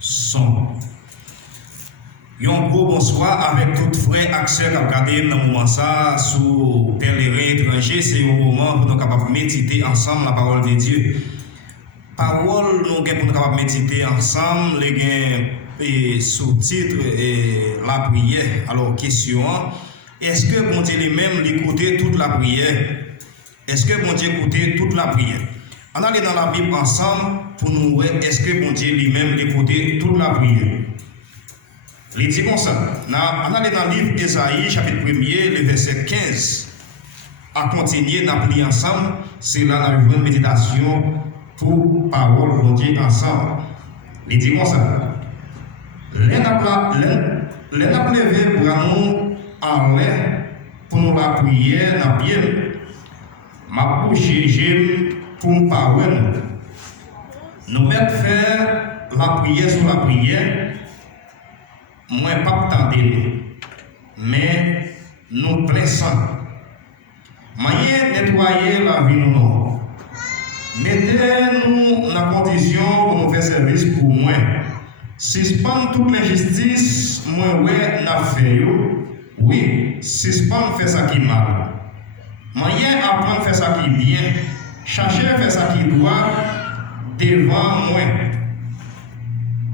son. Un gros bonsoir avec tout frère accès à regarder dans le moment ça sous pèlerin étranger. C'est un moment pour nous capables méditer ensemble la parole de Dieu. Parole, nous sommes capables méditer ensemble, les sous-titres et la prière. Alors, question, est-ce que bon Dieu lui-même l'écouter toute la prière? Est-ce que bon Dieu écouter toute la prière? On allait dans la Bible ensemble pour nous voir est-ce que bon Dieu lui-même l'écouter toute la prière. Il dit comme ça. On allait dans le livre d'Ésaïe, chapitre 1er, le verset 15. À continuer d'appeler ensemble, c'est là dans une méditation pour parole de Dieu ensemble. Il dit comme ça. Les n'a levé bras nous en l'air pour nous la prière dans bien. Ma bouche j'aime pour nous parler. Nous mettre faire la prière sur la prière. Moi, pas attendre, mais nous pressons. Moyen nettoyer la vie nous. Mettez-nous dans la condition pour nous faire service pour moi. Suspendre toute l'injustice, moi, ouais, n'a fait. Oui, suspendre faire ça qui est mal. Moyen apprendre à faire ça qui est bien. Chercher à faire ça qui doit devant moi.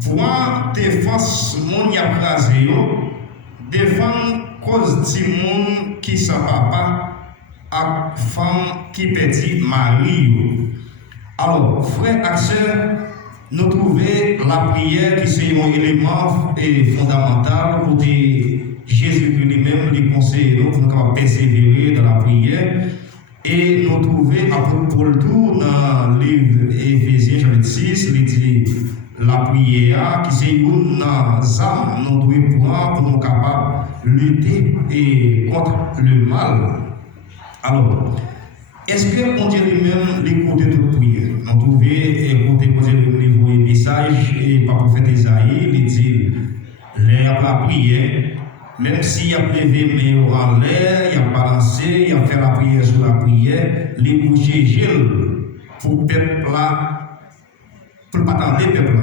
Pour défense mon y a crasé défendre cause du monde qui sans papa à femme qui petit mari. Alors frères et sœurs, nous trouvons la prière qui c'est un élément fondamental pour Jésus lui-même lui conseille nous pour persévérer dans la prière. Et nous trouvons apôtre Paul tout dans le livre Éphésiens chapitre 6, il dit la prière qui c'est une âme nous devons prendre pour nous capables de lutter contre le mal. Alors, est-ce que mon Dieu lui-même l'écoute toute prière? Nous trouvons écouter le livre et message et par prophète Isaïe, il dit l'air la prière. Même s'il a levé mais en l'air, il a balancé, il a fait la prière sur la prière, les boucher gel pour le peuple là, pour ne pas attendre le peuple là.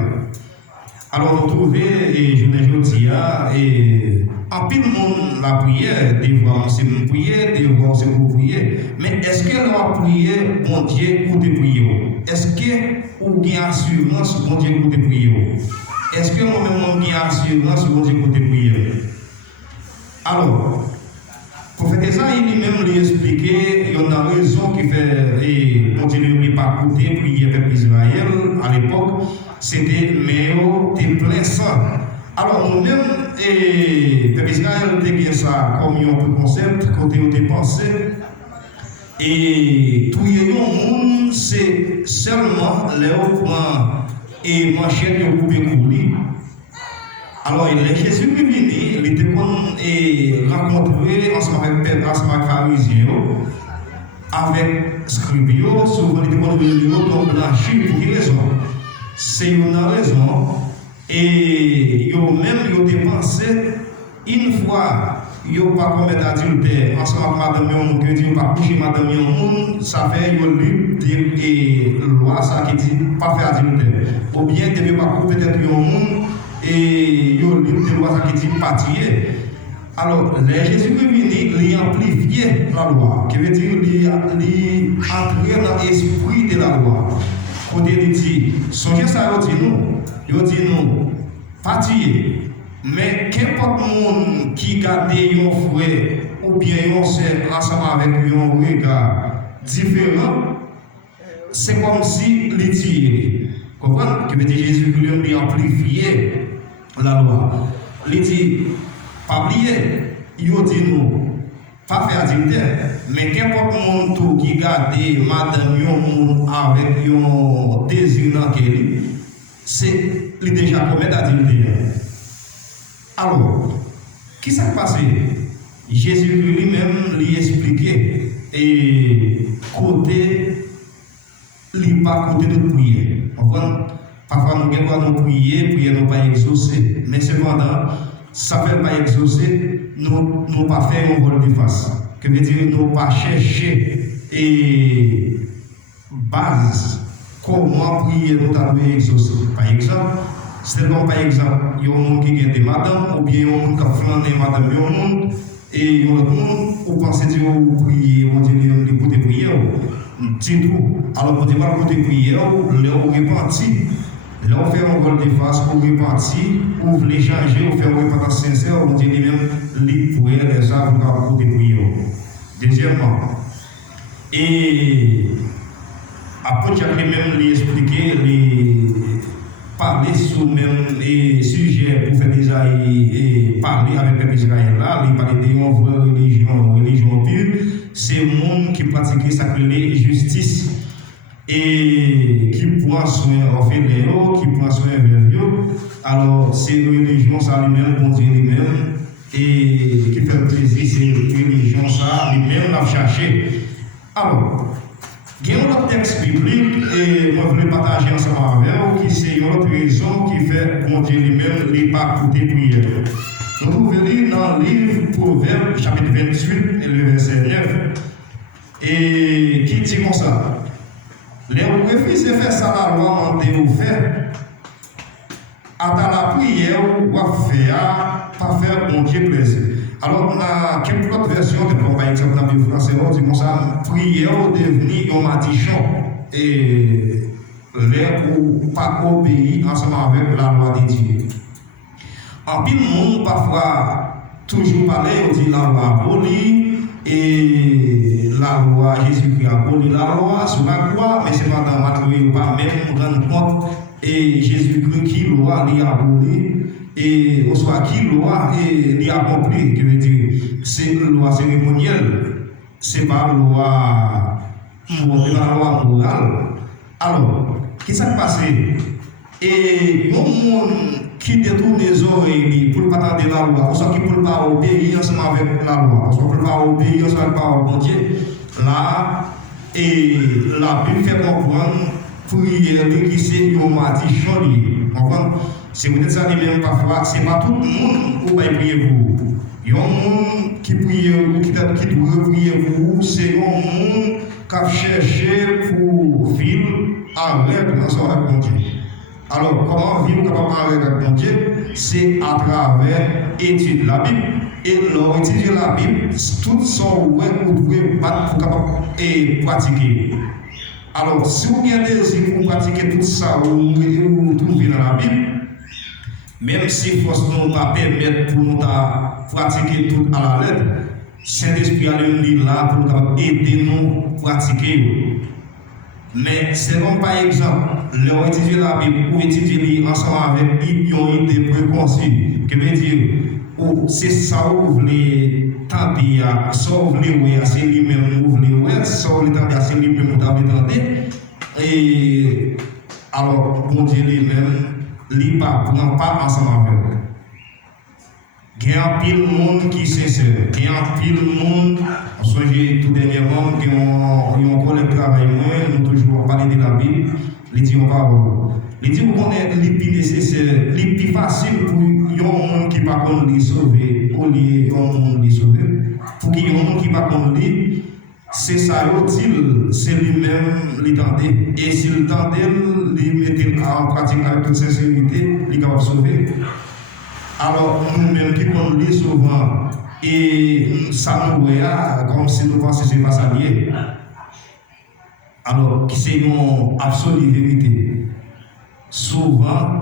Alors vous trouvez, et je ne dis pas, et en pile monde la prière, des fois c'est une prière, des fois c'est une prière. Mais est-ce que la prière, bon Dieu, écoute prier? Est-ce que vous avez assurance, bon Dieu, écoute prier? Est-ce que moi-même, j'ai assurance, bon Dieu, écoute prier? Alors, le prophète Isaïe lui-même lui expliqué, il y a une raison qui fait, et continuer de pas écouter, prier avec Israël à l'époque, c'était Méo de plein sang. Alors, nous-mêmes, et peuple Israël, nous ça comme un concept, côté où tu pensé, et tout le monde, c'est seulement les offrandes et manchettes de couper coulis. Alors, Jésus est venu, il était rencontré ensemble avec les pharisiens, avec scribes, souvent il était rencontré blanchi pour quelle raison? C'est une raison, et ils ont dépensé une fois, ils n'ont pas commis d'adultère ensemble avec madame Yon, que dit pas coucher madame Yon, ça fait une libre et loi ça qui dit pas faire adultère. Ou bien, il ne devait pas couper peut-être Yon. Et il y a une loi qui dit pâtier. Alors, les Jésus est venu, il amplifier la loi, qui veut dire il entrer dans l'esprit de la loi. Quand il dit, songez ça, il dit nous, pâtier. Mais qu'importe monde qui garde un frère ou bien un sœur ensemble avec un regard différent, c'est comme si il dit, comprenez? Qui veut dire Jésus lui amplifier la loi. Il dit, pas oublier, il dit nous, pas faire adultère, mais qu'importe mon tout qui garde madame yon avec un désir dans qu'elle, c'est déjà commis d'adultère. Alors, qui s'est passé? Jésus lui-même lui expliquait et côté, il pas côté de prier. Parfois, nous devons prier, nous pas exaucer. Mais cependant, ça ne fait pas exaucer, nous ne pas faire un vol de face. Que veut dire, nous pas chercher et base comment prier nous avons exaucer. Par exemple, C'est comme par exemple, il y a un monde qui gagne des madames, ou bien il y a un monde qui a flâné madame, il y a un monde, et il y a un monde, ou pensez dire, ou prier, on dit, les côtés prières, dit tout. Alors, pour dire, le côté prière, là, on repentit. Là, on fait un vol de face, on repentit, on veut changer, on fait un repentance sincère, on dit lui-même, les prières, les arbres, pour côté prière. Deuxièmement, et après, j'ai même lui expliquer, parler sur le même sujet pour faire déjà et parler avec les Israéliens là, il parler de vraie religion pure, c'est le monde qui pratique ça que les justice et qui prend soin en fédéraux, qui prend soin de eux. Alors, c'est une religion ça lui-même, bon Dieu lui-même, et qui fait plaisir, c'est une religion ça lui-même l'a cherché. Alors, il y a un autre texte biblique et moi je voulais partager ensemble avec vous qui c'est une autre raison qui fait bon Dieu lui-même n'est pas côté prière. Nous pouvons lire dans le livre Proverbes chapitre 28 et le verset 9 et qui dit comme ça. Les refusez de faire ça la loi mandée ou fait à la prière ou à faire pas faire bon Dieu plaisir. Alors, on a quelques autres versions, par exemple, dans le Bible français, on dit comme ça, prière devenir un matichon et l'air pour pas obéir ensemble avec la loi de Dieu. En pile monde, parfois, toujours parler, on dit la loi abolie et la loi, Jésus-Christ abolit la loi sur la croix, mais c'est pas dans la loi, pas même rendre compte et Jésus-Christ qui loi l'y abolit. Et on soit qui loi et l'y accompli, qui veut dire c'est une loi cérémonielle, c'est pas une loi morale. Alors, qu'est-ce qui s'est passé? Et le monde qui détourne les oreilles pour ne pas attendre la loi, ou soit qui pour ne pas obéir ensemble avec la loi, ou soit pour ne pas obéir ensemble avec la parole de Dieu, là, et la Bible fait comprendre prière qui c'est un matichon lié. C'est peut-être ça lui-même parfois, c'est pas tout le monde qui va prier pour vous. Il y a un monde qui prie ou qui doit prier pour vous, c'est un monde qui a cherché pour vivre avec mon Dieu. Alors, comment vivre capable avec mon Dieu? C'est à travers étudier la Bible. Et leur étudier la Bible, tout son ouais, vous pouvez battre pour capable et pratiquer. Alors, si vous avez désir pour pratiquer tout ça, vous trouvez dans la Bible, même si force nous pas permettre pour nous pratiquer tout à la lettre, Saint-Esprit a le là pour nous aider nous à pratiquer. Mais c'est comme par exemple, leur étudier la Bible ou étudier ensemble avec une idée préconçue, qui veut dire, c'est ça que vous voulez tenter, ça vous voulez, c'est lui-même vous voulez, ça vous voulez tenter, c'est lui-même vous avez tenté. Et alors, bon Dieu lui-même, il ne prend pas ensemble avec eux. Il y a un pile monde qui est sincère. Il y a un pile monde, j'ai tout dernièrement, qui ont un collègue travail, nous toujours parlé de la Bible, ils disent parole. Ils disent qu'on est les plus nécessaires, les plus faciles pour un monde qui ne va pas les sauver, pour les monde les sauver. Pour qu'il y ait un monde qui ne va pas les c'est ça, c'est lui-même les tenter. Et s'il tente, il met en pratique avec toute sincérité, il est capable de sauver. Alors, nous-mêmes qui nous lit souvent, et ça nous voit comme si nous pensions que ce n'est pas ça lié. Alors, c'est une absolue vérité. Souvent,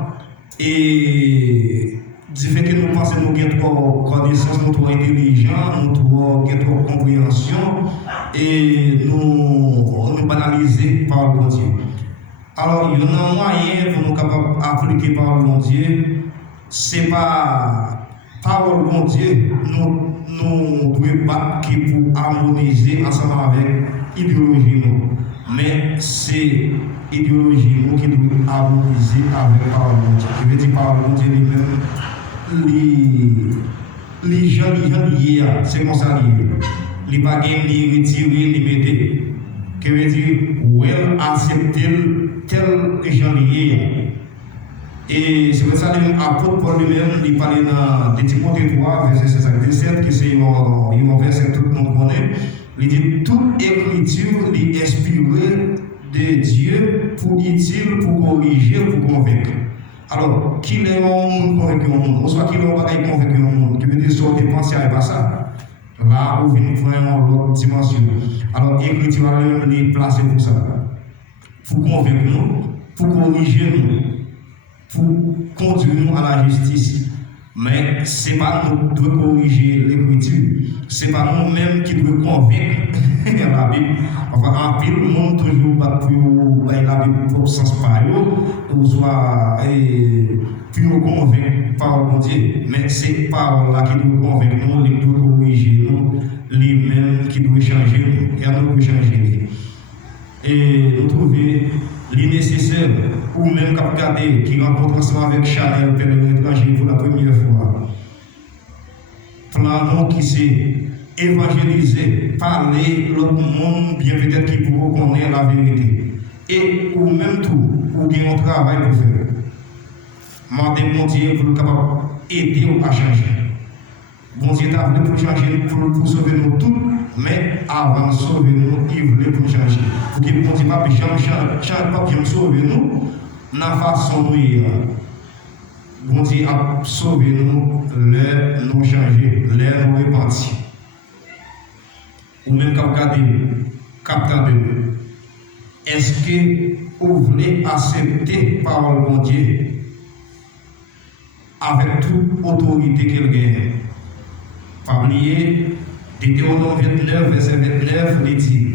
et du fait que nous pensons que nous avons trop connaissance, nous trop intelligents, nous trop compréhension, et nous banaliser par le Dieu. Alors, il y a un moyen pour nous capables d'appliquer par le Dieu. C'est pas parole bon Dieu, nous devons battre pour harmoniser ensemble avec l'idéologie. Mais c'est l'idéologie qui doit harmoniser avec parole bon Dieu. Je veux dire parole bon Dieu lui-même, les gens liés, c'est comme ça lié. Les bagages les retirer, les mettre. Que veut dire, ou elle accepte tel gens liés. Et c'est pour ça que l'apôtre Paul lui-même, il parlait dans Timothée 3, verset 57, qui c'est un verset que tout le monde connaît. Il dit toute écriture est inspirée de Dieu pour utile, pour corriger, pour convaincre. Alors, qui est un monde convaincu au monde, ou soit qui est un bagage convaincu au monde, qui veut dire soit des pensées à pas ça. Là, on vient prendre l'autre dimension. Alors, l'écriture est placée pour ça. Pour convaincre nous, pour corriger nous, pour conduire nous à la justice. Mais ce n'est pas nous qui devons corriger l'écriture, ce n'est pas nous-mêmes qui devons convaincre la Bible. Enfin, en pile, le monde toujours bat pour la Bible pour sens par eux, ou soit pour convaincre par le Dieu. Mais c'est par là qui doit convaincre nous, qui doit corriger nous, les mêmes qui doivent changer nous, et nous devons changer. Et nous trouvons les nécessaires, ou même quand regarder qui rencontre ensemble avec Chanel, pèlerin étranger pour la première fois. Plan qui s'est évangélisé, parler l'autre monde, bien peut-être qui pourra connaître la vérité. Et ou même tout, ou bien un travail pour faire. Mandez mon Dieu pour le capable aider à changer. Bon Dieu t'a voulu pour changer, pour sauver nous tous, mais avant de sauver nous, il voulait pour changer. Pour que bon Dieu pas bien sauver nous, dans la façon de nous. Bon Dieu a sauvé nous, l'air nous changer, l'air nous repentir. Ou même quand vous regardez, captant de nous, est-ce que vous voulez accepter par le bon Dieu avec toute autorité qu'il gagne? Pas oublier, Deutéronome 29, verset 29, il dit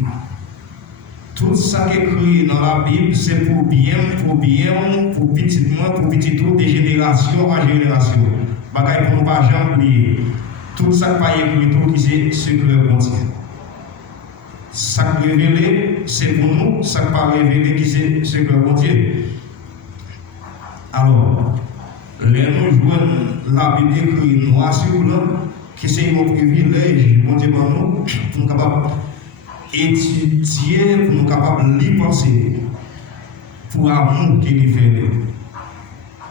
tout ça qui est écrit dans la Bible, c'est pour bien, pour petit tout, de génération en génération. Bagaille pour ne pas jamais oublier. Tout ça qui est écrit, tout qui c'est ce que le bon Dieu. Ça qui est révélé, c'est pour nous, ça qui n'est pas révélé, qui c'est ce que le bon Dieu. Alors, les nous jouons la Bible écrite noir sur blanc, qui c'est un privilège, bon Dieu, pour nous capables d'étudier, pour nous capables d'y penser, pour l'amour qu'il fait.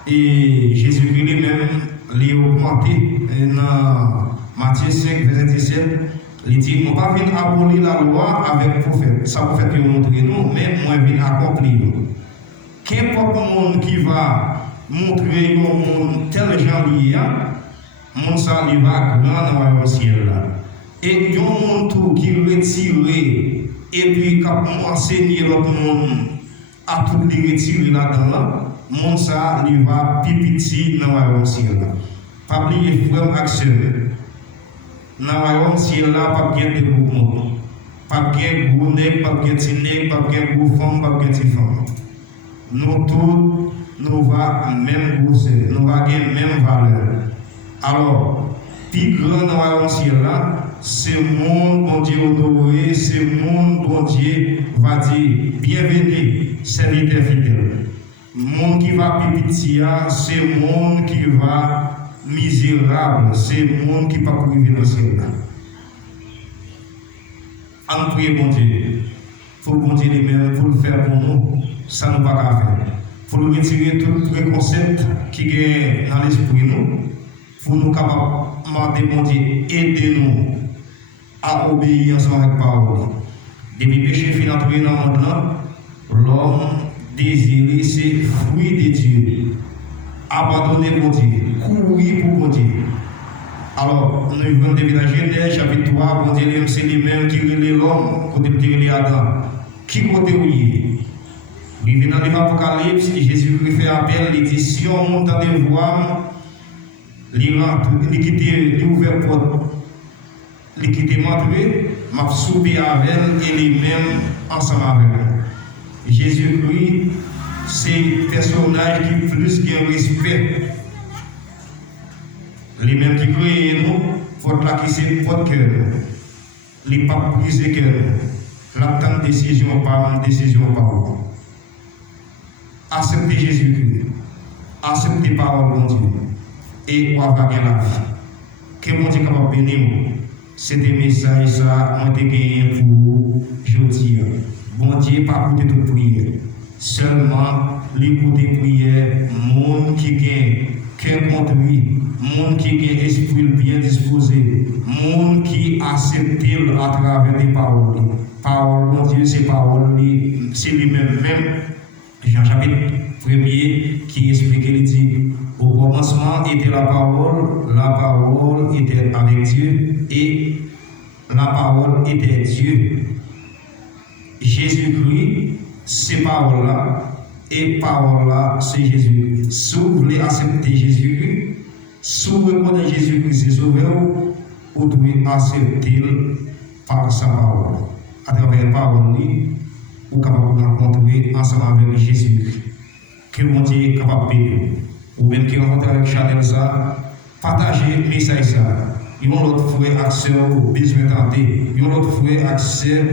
Et Jésus-Christ lui-même l'a augmenté dans Matthieu 5, verset 17. Il dit, je ne vais pas venir abolir la loi avec prophète. Ça prophète qui montre nous, mais moi je viens accomplir. Qu'importe le monde qui va montrer le monde tel genre lié, mon ça il va grand dans le ciel là. Et il y a un monde qui retiré et puis qui enseigner l'autre monde à tout les retirer là-dedans, mon ça il va pipiti dans le ciel là. Pas oublier frère action. Dans le ciel là, pas de beaucoup. Pas de gros nègres, pas de petits nègres, pas de gros femmes, pas de petites femmes. Nous tous, nous va même goûter, nous va gagner même valeur. Alors, plus grand dans le ciel là, c'est le monde bon Dieu honoré, c'est le monde bon Dieu va dire bienvenue, serviteur fidèle. Le monde qui va petit, c'est le monde qui va misérable, c'est le monde qui ne peut pas vivre dans le ciel. En prier bon Dieu, pour le bon Dieu lui-même, pour le faire pour nous, ça ne va pas faire. Pour nous retirer tout le concept qui est dans l'esprit nous, pour nous capables de bon Dieu, aider-nous à obéir ensemble avec la parole. Depuis le péché finit dans le monde, l'homme désiré c'est fruit de Dieu. Abandonner mon Dieu, courir pour mon Dieu. Alors, nous venons de la Genèse, chapitre 3, bon Dieu, c'est lui-même qui relève l'homme, côté de Adam. Qui côté oui? Il vient dans l'Apocalypse, Jésus-Christ fait appel, il dit si on monte dans des voies, il rentre, il quitte, il ouvre la porte, il quitte m'entrer, m'a soupé avec elle et lui-même ensemble avec elle. Jésus-Christ, c'est un personnage qui plus qu'un respect. Les mêmes qui créent nous, faut là qui c'est votre cœur. Les pas briser cœur. L'attente décision par décision par vous. Acceptez Jésus-Christ. Acceptez parole de Dieu. Et on va gagner la vie. Que mon Dieu capable de bénir. C'est des messages ça, moi j'ai gagné pour vous aujourd'hui. Bon Dieu pas écouter toute prière. Seulement l'écouter prière, monde qui gagne cœur contribué, monde qui gagne esprit bien disposé, monde qui accepte à travers des paroles. Parole, mon Dieu, c'est parole, c'est lui-même. Jean chapitre Premier qui explique, il dit, au commencement était la parole était avec Dieu, et la parole était Dieu. Jésus-Christ, c'est parole-là, et parole-là, c'est Jésus-Christ. Si vous voulez accepter Jésus-Christ, si vous reconnaissez Jésus-Christ, c'est sauveur, vous devez accepter par sa parole. À travers la parole, vous êtes capable de rencontrer ensemble avec Jésus-Christ. Que mon Dieu est capable de payer. Ou bien qui rencontre avec Chanel ça, partagez le message ça. Ils ont l'autre frère accès au besoin tenté. Ils ont l'autre frère accès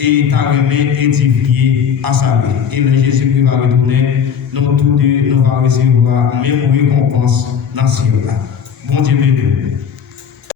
et carrément édifié à sa vie. Et le Jésus va retourner, nous tous deux, nous allons recevoir même récompense dans ce ciel. Bon Dieu,